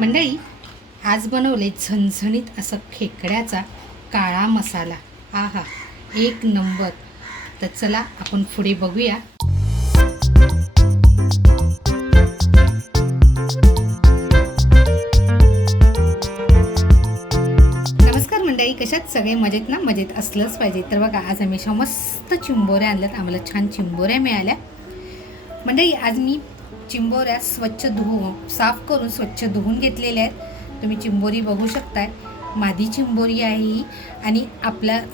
मंडळी, आज बनवले झणझणीत असं खेकड्याचा काळा मसाला. आहा, एक नंबर. तर चला आपण पुढे बघूया. नमस्कार मंडळी, कशात सगळे मजेत ना? मजेत असलंच पाहिजे. तर बघा, आज आम्ही मस्त चिंबोऱ्या आणल्यात. आम्हाला छान चिंबोऱ्या मिळाल्या. मंडळी, आज मी चिंबोऱ्या साफ करून स्वच्छ धुवून घेतलेल्या आहेत. तुम्ही चिंबोरी बघू शकताय. मादी चिंबोरी आहे ही. आणि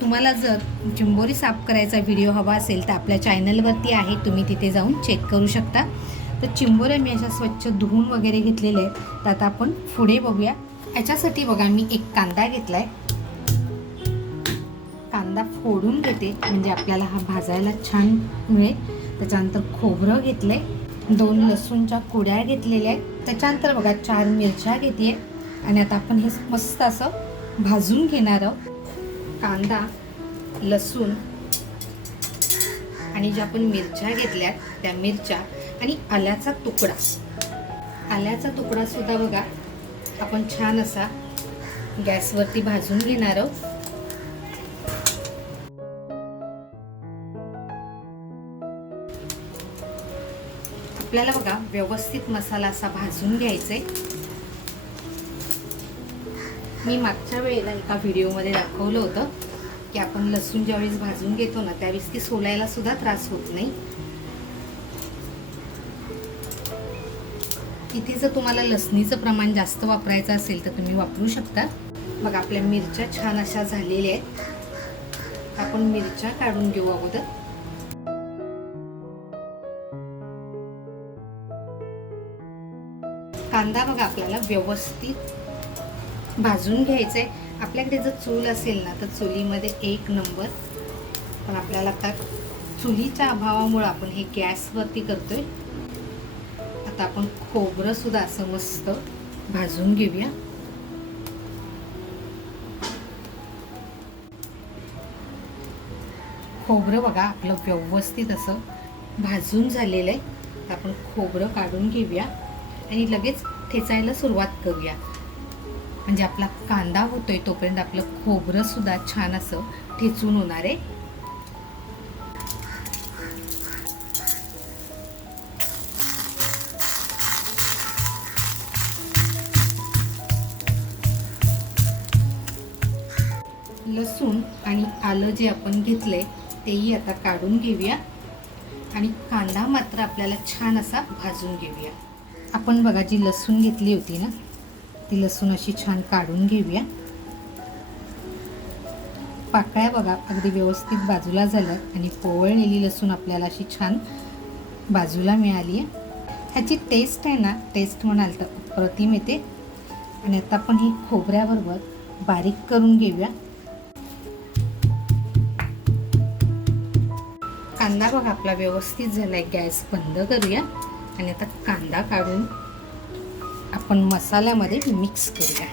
तुम्हाला जर चिंबोरी साफ करायचा व्हिडिओ हवा असेल तर आपल्या चॅनलवरती आहे, तुम्ही तिथे जाऊन चेक करू शकता. तर चिंबोऱ्या मी अशा स्वच्छ धुवून वगैरे घेतलेल्या आहेत. तर आता आपण पुढे बघूया. याच्यासाठी बघा, मी एक कांदा घेतलाय. कांदा फोडून घेते म्हणजे आपल्याला हा भाजायला छान मिळेल. त्याच्यानंतर खोबरं घेतलंय, 2 लसूणच्या कुड्या घेतलेल्या आहेत. त्याच्यानंतर बघा 4 मिरच्या घेते आणि आता आपण हे मस्त असं भाजून घेणार आहोत. कांदा, लसूण आणि ज्या आपण मिरच्या घेतल्यात त्या मिरच्या आणि आल्याचा तुकडा सुद्धा बघा आपण छान असा गॅसवरती भाजून घेणार आहोत. आपल्याला बघा व्यवस्थित मसाला असा भाजून घ्यायचा आहे. मी मागच्या वेळेला एका व्हिडिओमध्ये दाखवलं होतं की आपण लसूण ज्यावेळेस भाजून घेतो ना, त्यावेळेस ती सोलायला सुद्धा त्रास होत नाही. इथे जर तुम्हाला लसणीचं प्रमाण जास्त वापरायचं असेल तर तुम्ही वापरू शकता. बघा, आपल्या मिरच्या छान अशा झालेल्या आहेत. आपण मिरच्या काढून घेऊ अगोदर. कांदा बघा आपल्याला व्यवस्थित भाजून घ्यायचा आहे. आपल्याकडे जर चूल असेल ना तर चुलीमध्ये एक नंबर. पण आपल्याला आता चुलीच्या अभावामुळे आपण हे गॅसवरती करतोय. आता आपण खोबरं सुद्धा असं मस्त भाजून घेऊया. खोबरं बघा आपलं व्यवस्थित असं भाजून झालेलं आहे. आपण खोबरं काढून घेऊया आणि लगेच ठेचायला सुरुवात करूया. म्हणजे आपला कांदा होतोय तोपर्यंत आपलं खोबरं सुद्धा छान असं ठेचून होणार आहे. लसूण आणि आलं जे आपण घेतलंय तेही आता काढून घेऊया आणि कांदा मात्र आपल्याला छान असा भाजून घेऊया. आपण बघा जी लसूण घेतली होती ना, ती लसूण अशी छान काढून घेऊया. पाकळ्या बघा अगदी व्यवस्थित बाजूला झाल्यात आणि पोवळलेली लसूण आपल्याला अशी छान बाजूला मिळाली आहे. ह्याची टेस्ट आहे ना, टेस्ट म्हणाल तर अप्रतिम येते. आणि आता आपण ही खोबऱ्याबरोबर बारीक करून घेऊया. कांदा बघा आपला व्यवस्थित झालाय. गॅस बंद करूया आणि आता कांदा काढून आपण मसाल्यामध्ये मिक्स करूया.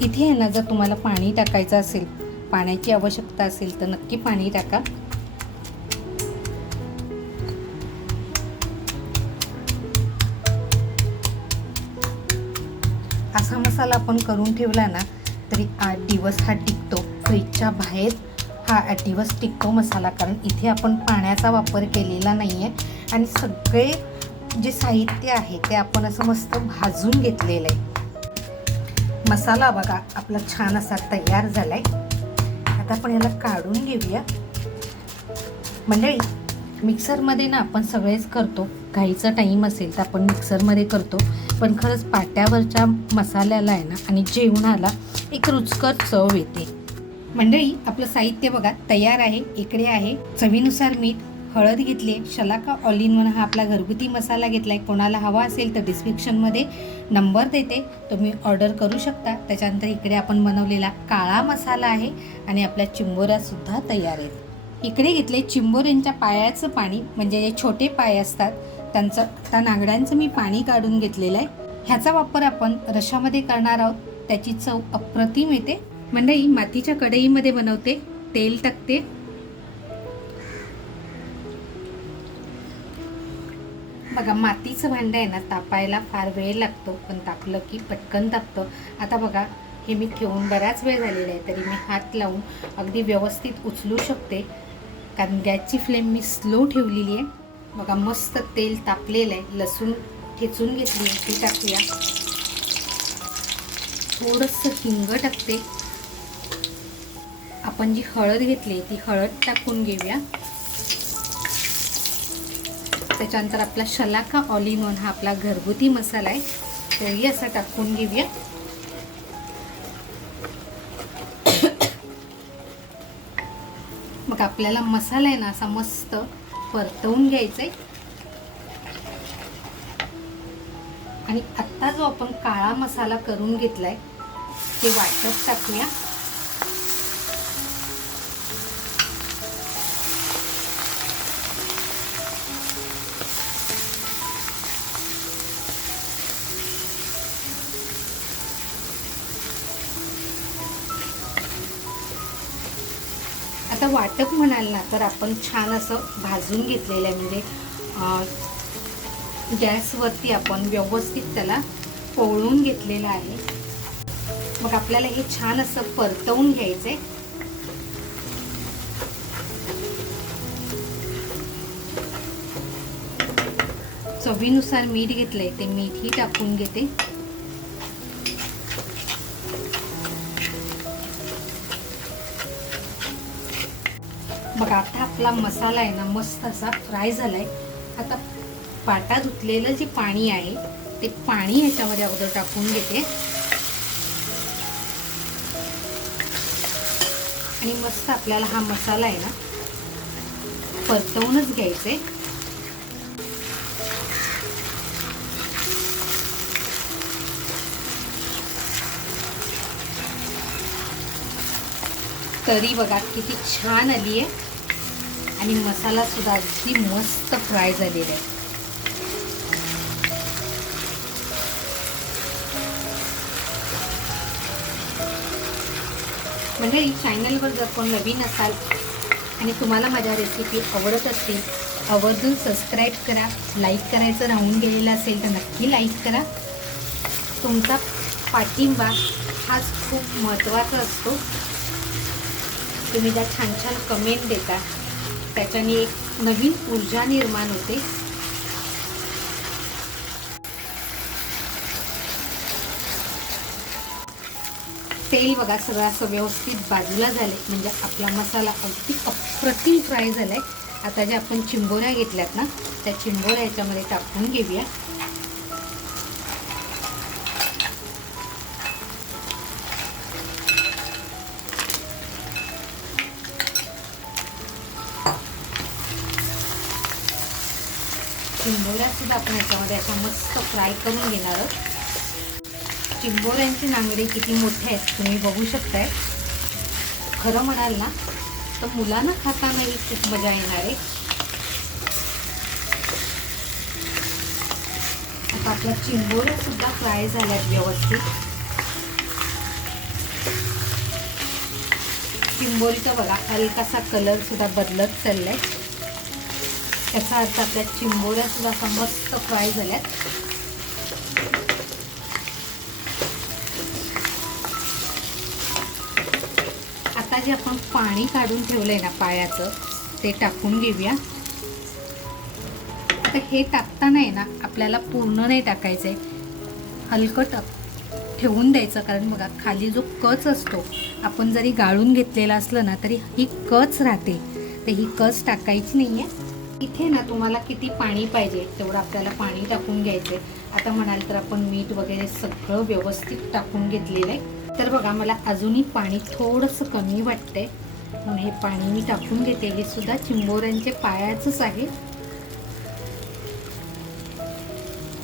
इथे आहे ना, जर तुम्हाला पाणी टाकायचं असेल, पाण्याची आवश्यकता असेल तर नक्की पाणी टाका. असा मसाला आपण करून ठेवला ना तरी 8 दिवस हा टिकतो. फ्रीजच्या बाहेर हा 8 दिवस टिकतो मसाला, कारण इथे आपण पाण्याचा वापर केलेला नाही आहे आणि सगळे जे साहित्य आहे ते आपण असं मस्त भाजून घेतलेलं आहे. मसाला बघा आपला छान असा तयार झाला आहे. आता आपण याला काढून घेऊया. मंडळी, मिक्सरमध्ये ना आपण सगळेच करतो. घाईचा टाईम असेल तर आपण मिक्सरमध्ये करतो, पण खरंच पाट्यावरच्या मसाल्याला आहे ना आणि जेवणाला एक रुचकर चव येते. मंडळी, आपलं साहित्य बघा तयार आहे. इकडे आहे चवीनुसार मीठ, हळद घेतली, शलाका ऑल इन वन हा आपला घरगुती मसाला घेतला आहे. कोणाला हवा असेल तर डिस्क्रिप्शनमध्ये नंबर देते, तुम्ही ऑर्डर करू शकता. त्याच्यानंतर इकडे आपण बनवलेला काळा मसाला आहे आणि आपल्या चिंबोऱ्यासुद्धा तयार आहेत. इकडे घेतले चिंबोऱ्यांच्या पायाचं पाणी, म्हणजे जे छोटे पाय असतात त्यांचं, आता नांगड्यांचं मी पाणी काढून घेतलेलं आहे. ह्याचा वापर आपण रशामध्ये करणार आहोत. त्याची चव अप्रतिम येते. मंडळी, मातीच्या कढईमध्ये बनवते. तेल टाकते. बघा मातीचं भांडं आहे ना, तापायला फार वेळ लागतो, पण तापलं की पटकन तापतं. आता बघा हे मी ठेवून बराच वेळ झालेला आहे, तरी मी हात लावून अगदी व्यवस्थित उचलू शकते, कारण गॅसची फ्लेम मी स्लो ठेवलेली आहे. बघा मस्त तेल तापलेलं आहे. लसूण ठेचून घेतली आहे ती टाकूया. थोडंसं हिंग टाकते. आपण जी हळद घेतली ती हळद टाकून घेऊया. त्याच्यानंतर आपला शलाका ऑल इन वन हा आपला घरगुती मसाला आहे, तोही असा टाकून घेऊया. मग आपल्याला मसाला आहे ना असा मस्त परतवून घ्यायचा आहे. आणि आत्ता जो आपण काळा मसाला करून घेतलाय ते वाटप टाकूया. आता वाटप म्हणाल ना तर आपण छान असं भाजून घेतलेलं आहे, म्हणजे गॅसवरती आपण व्यवस्थित त्याला पोळून घेतलेलं आहे. मग आपल्याला हे छान असं परतवून घ्यायचंय. चवीनुसार मीठ घेतलंय, ते मीठही टाकून घेते. बघा आता आपला मसाला आहे ना मस्त असा फ्राय झालाय. आता पाटा धुतलेलं जे पाणी आहे ते पाणी ह्याच्यामध्ये अगोदर टाकून घेते आणि मस्त आपल्याला हा मसाला आहे ना परतवूनच घ्यायचा आहे. तरी बघा किती छान आली आहे आणि मसाला सुद्धा अगदी मस्त फ्राय झालेला आहे. म्हणजे चॅनलवर जर कोण नवीन असाल आणि तुम्हाला माझ्या रेसिपी आवडत असतील, आवर्जून सबस्क्राईब करा. लाईक करायचं राहून गेलेलं असेल तर नक्की लाईक करा. तुमचा पाठिंबा हाच खूप महत्त्वाचा असतो. तुम्ही ज्या छान छान कमेंट देता त्याच्याने एक नवीन ऊर्जा निर्माण होते. तेल बघा सगळं असं व्यवस्थित बाजूला झाले, म्हणजे आपला मसाला अगदी अप्रतिम फ्राय झालाय. आता जे आपण चिंबोऱ्या घेतल्यात ना त्या चिंबोऱ्या याच्यामध्ये टाकून घेऊया. चिंबोऱ्या सुद्धा आपण याच्यामध्ये अशा मस्त फ्राय करून घेणार आहोत. चिंबोऱ्यांचे नांगडे किती मोठे आहेत तुम्ही बघू शकताय. खरं म्हणाल ना तर मुलांना खातानाही खूप मजा येणार आहे. आता आपल्या चिंबोऱ्या सुद्धा फ्राय झाल्यात व्यवस्थित. चिंबोरीचा बघा हलकासा कलर सुद्धा बदलत चाललाय. त्याचा अर्थ आपल्या चिंबोऱ्या सुद्धा असा मस्त फ्राय झाल्यात. आता जे आपण पाणी काढून ठेवलंय ना पायाचं ते टाकून घेऊया. आता हे टाकताना आहे ना आपल्याला पूर्ण नाही टाकायचंय, हलकं ठेवून द्यायचं. कारण बघा खाली जो कच असतो आपण जरी गाळून घेतलेला असलं ना तरी ही कच राहते, तर ही कच टाकायची नाहीये. इथे ना तुम्हाला किती पाणी पाहिजे तेवढं आपल्याला पाणी टाकून घ्यायचंय. आता म्हणाल तर आपण मीठ वगैरे सगळं व्यवस्थित टाकून घेतलेलं आहे. तर बघा मला अजूनही पाणी थोडंसं कमी वाटतंय, म्हणून हे पाणी मी टाकून घेते. हे सुद्धा चिंबोऱ्यांच्या पायाचंच आहे.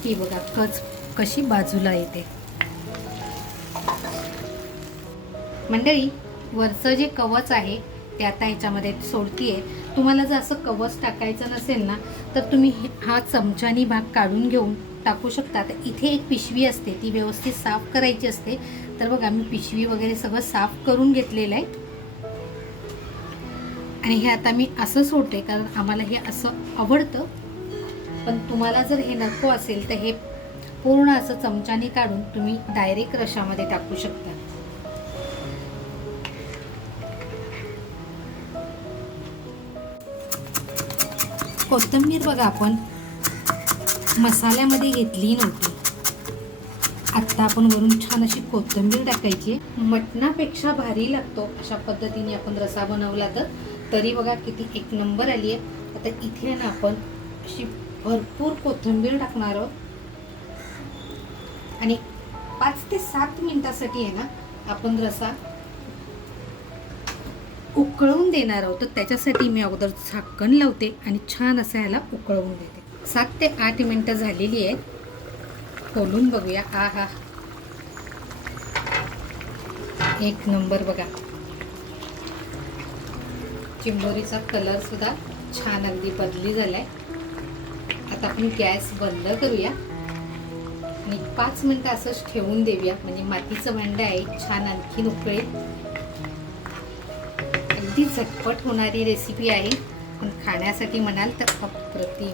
ही बघा कच कशी बाजूला येते. मंडळी वरचं जे कवच आहे ते आता ह्याच्यामध्ये सोडतीये. तुम्हाला जर असं कवच टाकायचं नसेल ना तर तुम्ही हा चमच्यानी भाग काढून घेऊन टाकू शकता. तर इथे एक पिशवी असते ती व्यवस्थित साफ करायची असते. तर बघा मी पिशवी वगैरे सगळं साफ करून घेतलेलं आहे. आणि हे आता मी असं सोडते कारण आम्हाला हे असं आवडतं. पण तुम्हाला जर हे नको असेल तर हे पूर्ण असं चमच्याने काढून तुम्ही डायरेक्ट रशामध्ये टाकू शकता. कोथिंबीर बघा आपण मसाल्यामध्ये घेतली नव्हती, आत्ता आपण वरून छान अशी कोथिंबीर टाकायची. मटणापेक्षा भारी लागतो अशा पद्धतीने आपण रस्सा बनवला तर. तरी बघा किती एक नंबर आली आहे. आता इथे ना आपण अशी भरपूर कोथिंबीर टाकणार आहोत आणि 5 ते 7 मिनिटासाठी आहे ना आपण रस्सा उकळवून देणार आहोत. तर त्याच्यासाठी मी अगोदर झाकण लावते आणि छान असं ह्याला उकळवून देते. 7 ते 8 मिनिटं झालेली आहेत. खोलून बघूया. आहा, एक नंबर बघा. चिंबोरीचा कलर सुद्धा छान अगदी बदली झालाय. आता आपण गॅस बंद करूया आणि 5 मिनिटं असंच ठेवून देऊया. म्हणजे मातीचं भांडं आहे, छान आणखीन उकळेल. अगदी झटपट होणारी रेसिपी आहे, पण खाण्यासाठी म्हणाल तर अप्रतिम.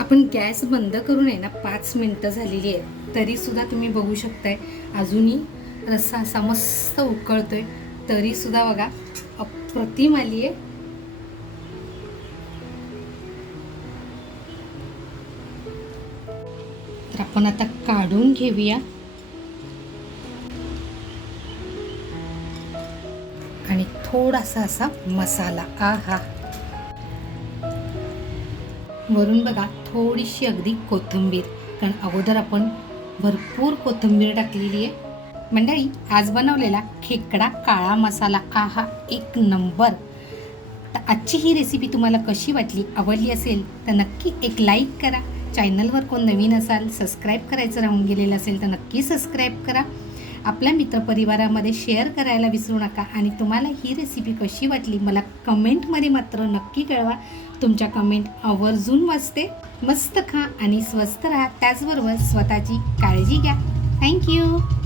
आपण गॅस बंद करून आहे ना 5 मिनिटं झालेली आहे, तरी सुद्धा तुम्ही बघू शकताय अजूनही रस्सा असा मस्त उकळतोय. तरी सुद्धा बघा अप्रतिम आली आहे. तर आपण आता काढून घेऊया आणि थोडासा असा मसाला. आहा, वरून बघा थोडीशी अगदी कोथिंबीर, कारण अगोदर आपण भरपूर कोथिंबीर टाकलेली आहे. मंडळी, आज बनवलेला खेकडा काळा मसाला आहा एक नंबर. तर आजची ही रेसिपी तुम्हाला कशी वाटली, आवडली असेल तर नक्की एक लाईक करा. चॅनलवर कोण नवीन असाल, सबस्क्राईब करायचं राहून गेलेलं असेल तर नक्की सबस्क्राईब करा. आपल्या मित्रपरिवारामध्ये शेअर करायला विसरू नका. आणि तुम्हाला ही रेसिपी कशी वाटली मला कमेंटमध्ये मात्र नक्की कळवा. तुमच्या कमेंट आवर्जून वाचते. मस्त खा आणि स्वस्त राहा, त्याचबरोबर स्वतःची काळजी घ्या. थँक्यू.